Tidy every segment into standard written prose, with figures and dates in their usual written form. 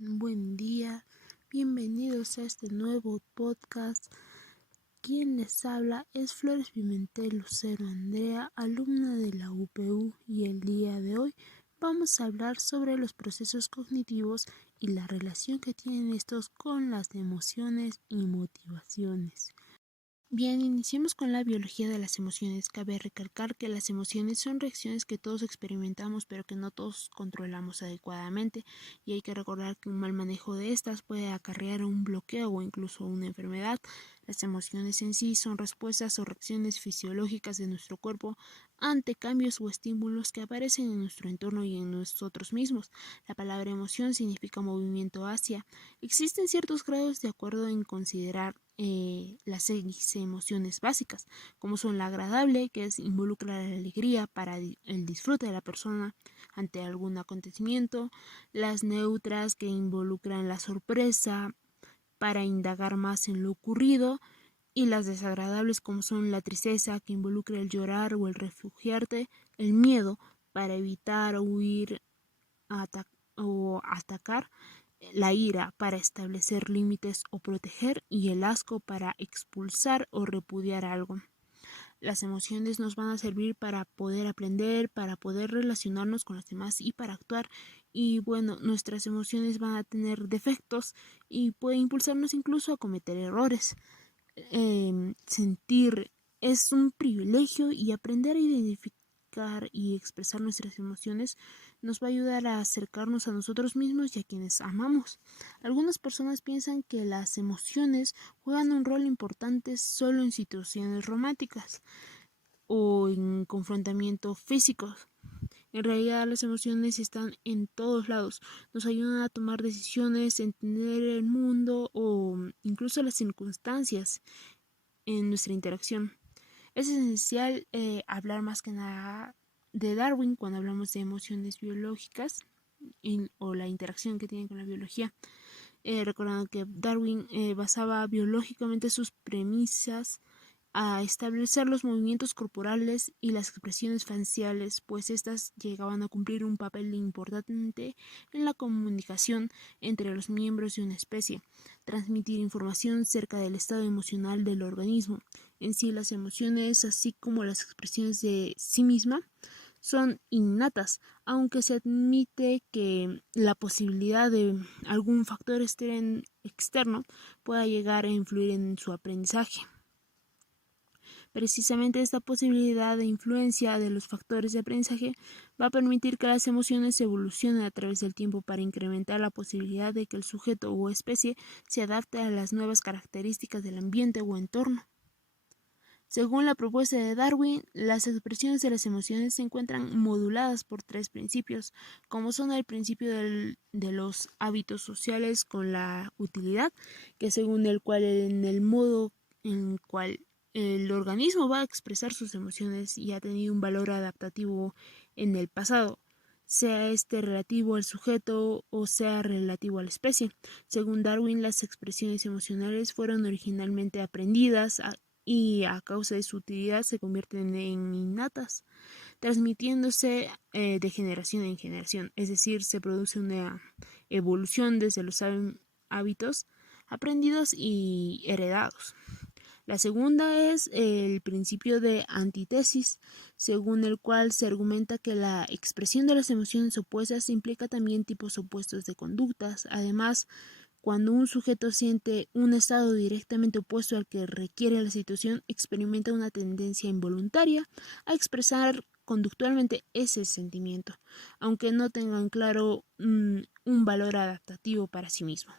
Buen día, bienvenidos a este nuevo podcast. Quien les habla es Flores Pimentel Lucero Andrea, alumna de la UPU, y el día de hoy vamos a hablar sobre los procesos cognitivos y la relación que tienen estos con las emociones y motivaciones. Bien, iniciemos con la biología de las emociones. Cabe recalcar que las emociones son reacciones que todos experimentamos, pero que no todos controlamos adecuadamente, y hay que recordar que un mal manejo de estas puede acarrear un bloqueo o incluso una enfermedad. Las emociones en sí son respuestas o reacciones fisiológicas de nuestro cuerpo ante cambios o estímulos que aparecen en nuestro entorno y en nosotros mismos. La palabra emoción significa movimiento hacia. Existen ciertos grados de acuerdo en considerar las 6 emociones básicas, como son la agradable, que involucra la alegría para el disfrute de la persona ante algún acontecimiento; las neutras, que involucran la sorpresa para indagar más en lo ocurrido; y las desagradables, como son la tristeza, que involucra el llorar o el refugiarte; el miedo, para evitar o huir o atacar; la ira, para establecer límites o proteger; y el asco, para expulsar o repudiar algo. Las emociones nos van a servir para poder aprender, para poder relacionarnos con los demás y para actuar. Y bueno, nuestras emociones van a tener defectos y puede impulsarnos incluso a cometer errores. Sentir es un privilegio, y aprender a identificar y expresar nuestras emociones nos va a ayudar a acercarnos a nosotros mismos y a quienes amamos. Algunas personas piensan que las emociones juegan un rol importante solo en situaciones románticas o en confrontamiento físicos. En realidad, las emociones están en todos lados. Nos ayudan a tomar decisiones, entender el mundo o incluso las circunstancias en nuestra interacción. Es esencial hablar más que nada de Darwin cuando hablamos de emociones biológicas o la interacción que tienen con la biología. Recordando que Darwin basaba biológicamente sus premisas a establecer los movimientos corporales y las expresiones faciales, pues éstas llegaban a cumplir un papel importante en la comunicación entre los miembros de una especie, transmitir información acerca del estado emocional del organismo. En sí, las emociones, así como las expresiones de sí misma, son innatas, aunque se admite que la posibilidad de algún factor externo pueda llegar a influir en su aprendizaje. Precisamente esta posibilidad de influencia de los factores de aprendizaje va a permitir que las emociones evolucionen a través del tiempo para incrementar la posibilidad de que el sujeto o especie se adapte a las nuevas características del ambiente o entorno. Según la propuesta de Darwin, las expresiones de las emociones se encuentran moduladas por 3 principios, como son el principio de los hábitos sociales con la utilidad, que según el cual en el modo en el cual el organismo va a expresar sus emociones y ha tenido un valor adaptativo en el pasado, sea este relativo al sujeto o sea relativo a la especie. Según Darwin, las expresiones emocionales fueron originalmente aprendidas y a causa de su utilidad se convierten en innatas, transmitiéndose de generación en generación, es decir, se produce una evolución desde los hábitos aprendidos y heredados. La segunda es el principio de antítesis, según el cual se argumenta que la expresión de las emociones opuestas implica también tipos opuestos de conductas. Además, cuando un sujeto siente un estado directamente opuesto al que requiere la situación, experimenta una tendencia involuntaria a expresar conductualmente ese sentimiento, aunque no tenga en claro un valor adaptativo para sí mismo.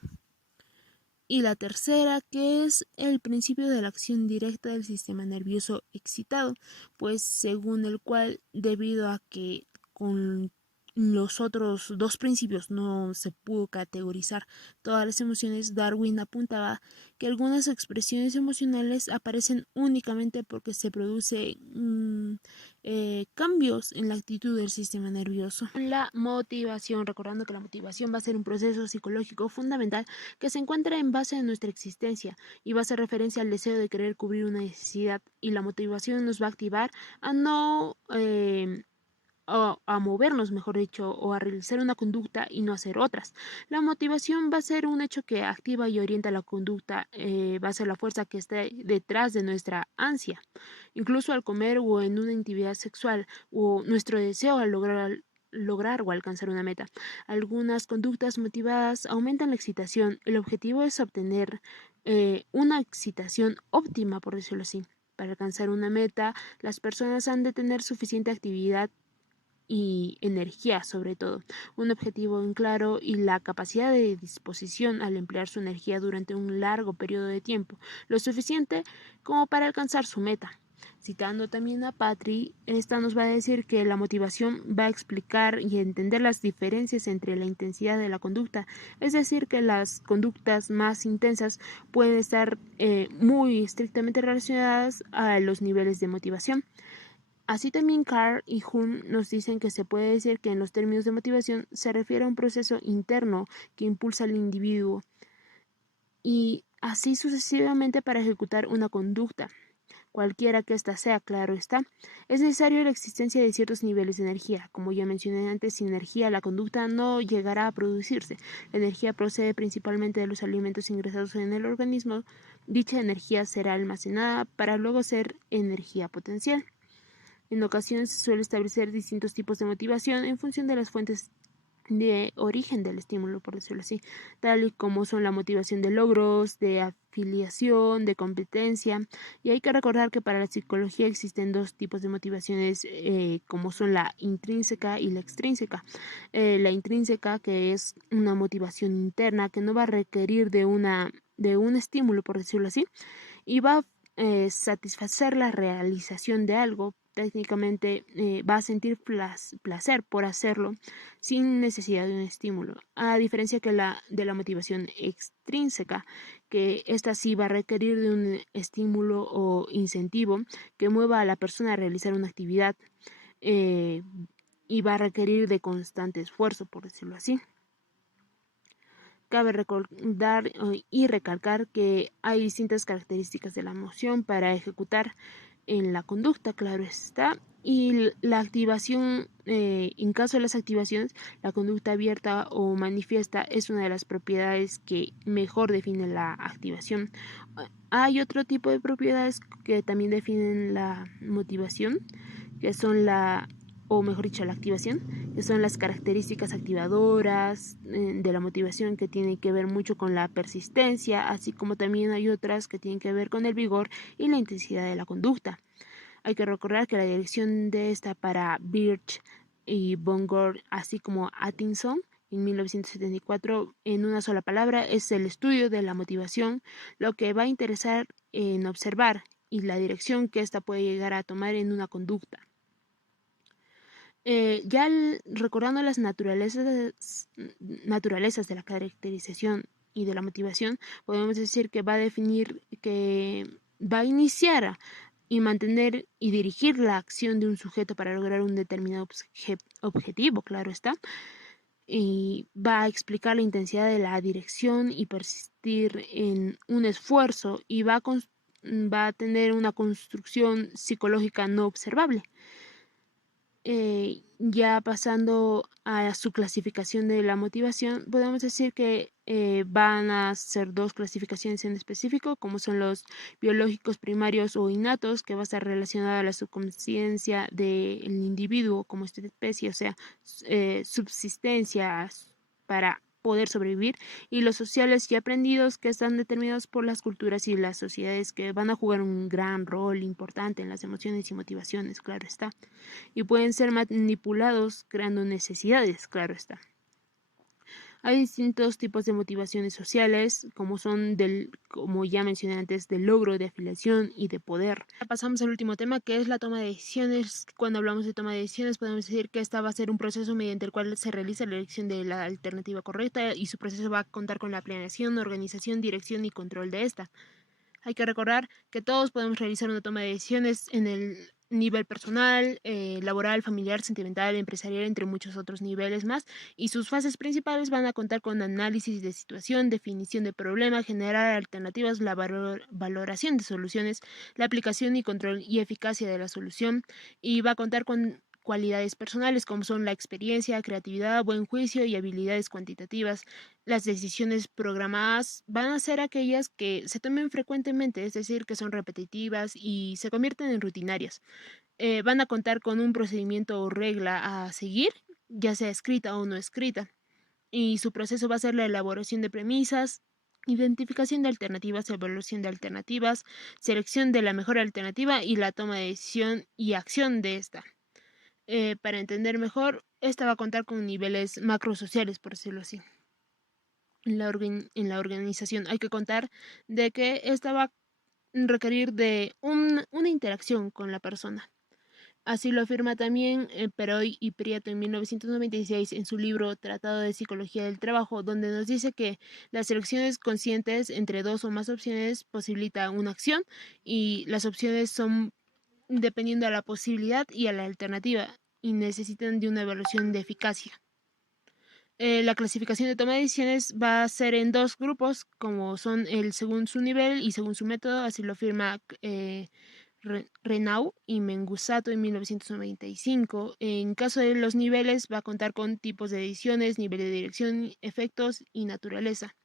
Y la tercera, que es el principio de la acción directa del sistema nervioso excitado, pues según el cual, debido a que con los otros 2 principios no se pudo categorizar todas las emociones, Darwin apuntaba que algunas expresiones emocionales aparecen únicamente porque se producen cambios en la actitud del sistema nervioso. La motivación, recordando que la motivación va a ser un proceso psicológico fundamental que se encuentra en base a nuestra existencia y va a hacer referencia al deseo de querer cubrir una necesidad, y la motivación nos va a activar a no a movernos, mejor dicho, o a realizar una conducta y no hacer otras. La motivación va a ser un hecho que activa y orienta la conducta, va a ser la fuerza que está detrás de nuestra ansia, incluso al comer o en una intimidad sexual, o nuestro deseo al lograr o alcanzar una meta. Algunas conductas motivadas aumentan la excitación. El objetivo es obtener una excitación óptima, por decirlo así. Para alcanzar una meta, las personas han de tener suficiente actividad y energía, sobre todo, un objetivo en claro y la capacidad de disposición al emplear su energía durante un largo periodo de tiempo, lo suficiente como para alcanzar su meta. Citando también a Patri, esta nos va a decir que la motivación va a explicar y entender las diferencias entre la intensidad de la conducta, es decir, que las conductas más intensas pueden estar muy estrictamente relacionadas a los niveles de motivación. Así también Carr y Hume nos dicen que se puede decir que en los términos de motivación se refiere a un proceso interno que impulsa al individuo y así sucesivamente para ejecutar una conducta, cualquiera que ésta sea, claro está. Es necesario la existencia de ciertos niveles de energía. Como ya mencioné antes, sin energía la conducta no llegará a producirse. La energía procede principalmente de los alimentos ingresados en el organismo. Dicha energía será almacenada para luego ser energía potencial. En ocasiones se suele establecer distintos tipos de motivación en función de las fuentes de origen del estímulo, por decirlo así, tal y como son la motivación de logros, de afiliación, de competencia. Y hay que recordar que para la psicología existen dos tipos de motivaciones, como son la intrínseca y la extrínseca. La intrínseca, que es una motivación interna que no va a requerir de un estímulo, por decirlo así, y va a satisfacer la realización de algo. Técnicamente va a sentir placer por hacerlo sin necesidad de un estímulo, a diferencia que de la motivación extrínseca, que esta sí va a requerir de un estímulo o incentivo que mueva a la persona a realizar una actividad, eh, y va a requerir de constante esfuerzo, por decirlo así. Cabe recordar y recalcar que hay distintas características de la emoción para ejecutar en la conducta, claro está, y la activación, en caso de las activaciones, la conducta abierta o manifiesta es una de las propiedades que mejor define la activación. Hay otro tipo de propiedades que también definen la motivación, que son o mejor dicho, la activación, que son las características activadoras de la motivación, que tienen que ver mucho con la persistencia, así como también hay otras que tienen que ver con el vigor y la intensidad de la conducta. Hay que recordar que la dirección de esta para Birch y Bongor, así como Atkinson, en 1974, en una sola palabra, es el estudio de la motivación, lo que va a interesar en observar y la dirección que ésta puede llegar a tomar en una conducta. Recordando las naturalezas de la caracterización y de la motivación, podemos decir que va a definir, que va a iniciar y mantener y dirigir la acción de un sujeto para lograr un determinado objetivo, claro está, y va a explicar la intensidad de la dirección y persistir en un esfuerzo y va a tener una construcción psicológica no observable. Ya pasando a su clasificación de la motivación, podemos decir que van a ser dos clasificaciones en específico, como son los biológicos primarios o innatos, que va a estar relacionada a la subconsciencia del individuo como esta especie, o sea, subsistencia para poder sobrevivir, y los sociales y aprendidos, que están determinados por las culturas y las sociedades, que van a jugar un gran rol importante en las emociones y motivaciones, claro está, y pueden ser manipulados creando necesidades, claro está. Hay distintos tipos de motivaciones sociales, como son como ya mencioné antes, del logro, de afiliación y de poder. Pasamos al último tema, que es la toma de decisiones. Cuando hablamos de toma de decisiones, podemos decir que esta va a ser un proceso mediante el cual se realiza la elección de la alternativa correcta, y su proceso va a contar con la planeación, organización, dirección y control de esta. Hay que recordar que todos podemos realizar una toma de decisiones en el nivel personal, laboral, familiar, sentimental, empresarial, entre muchos otros niveles más, y sus fases principales van a contar con análisis de situación, definición de problema, generar alternativas, la valoración de soluciones, la aplicación y control y eficacia de la solución, y va a contar con cualidades personales como son la experiencia, creatividad, buen juicio y habilidades cuantitativas. Las decisiones programadas van a ser aquellas que se tomen frecuentemente, es decir, que son repetitivas y se convierten en rutinarias. Van a contar con un procedimiento o regla a seguir, ya sea escrita o no escrita, y su proceso va a ser la elaboración de premisas, identificación de alternativas, evaluación de alternativas, selección de la mejor alternativa y la toma de decisión y acción de esta. Para entender mejor, esta va a contar con niveles macrosociales, por decirlo así. En la organización hay que contar de que esta va a requerir de una interacción con la persona. Así lo afirma también Peroy y Prieto en 1996 en su libro Tratado de Psicología del Trabajo, donde nos dice que las elecciones conscientes entre dos o más opciones posibilita una acción y las opciones son dependiendo de la posibilidad y a la alternativa y necesitan de una evaluación de eficacia. La clasificación de toma de decisiones va a ser en dos grupos, como son el según su nivel y según su método, así lo afirma Renau y Mengusato en 1995. En caso de los niveles, va a contar con tipos de decisiones, nivel de dirección, efectos y naturaleza.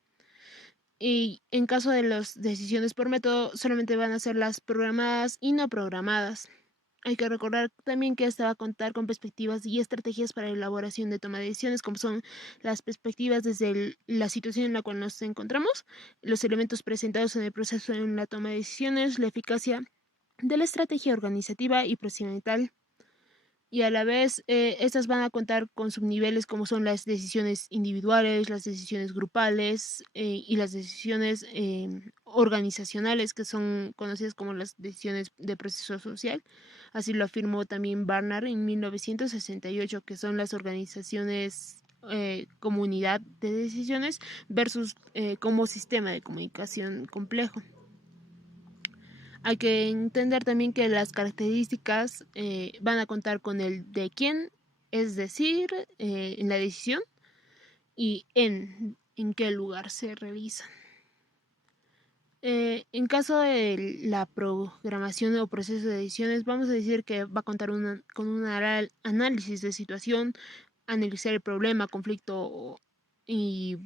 Y en caso de las decisiones por método, solamente van a ser las programadas y no programadas. Hay que recordar también que esta va a contar con perspectivas y estrategias para la elaboración de toma de decisiones, como son las perspectivas desde la situación en la cual nos encontramos, los elementos presentados en el proceso en la toma de decisiones, la eficacia de la estrategia organizativa y procedimental. Y a la vez, estas van a contar con subniveles como son las decisiones individuales, las decisiones grupales y las decisiones organizacionales, que son conocidas como las decisiones de proceso social. Así lo afirmó también Barnard en 1968, que son las organizaciones comunidad de decisiones versus como sistema de comunicación complejo. Hay que entender también que las características van a contar con el de quién, es decir, en la decisión y en qué lugar se realiza. En caso de la programación o proceso de decisiones, vamos a decir que va a contar con un análisis de situación, analizar el problema, conflicto y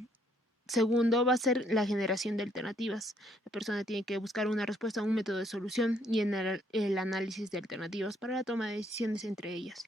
segundo, va a ser la generación de alternativas. La persona tiene que buscar una respuesta a un método de solución y en el análisis de alternativas para la toma de decisiones entre ellas.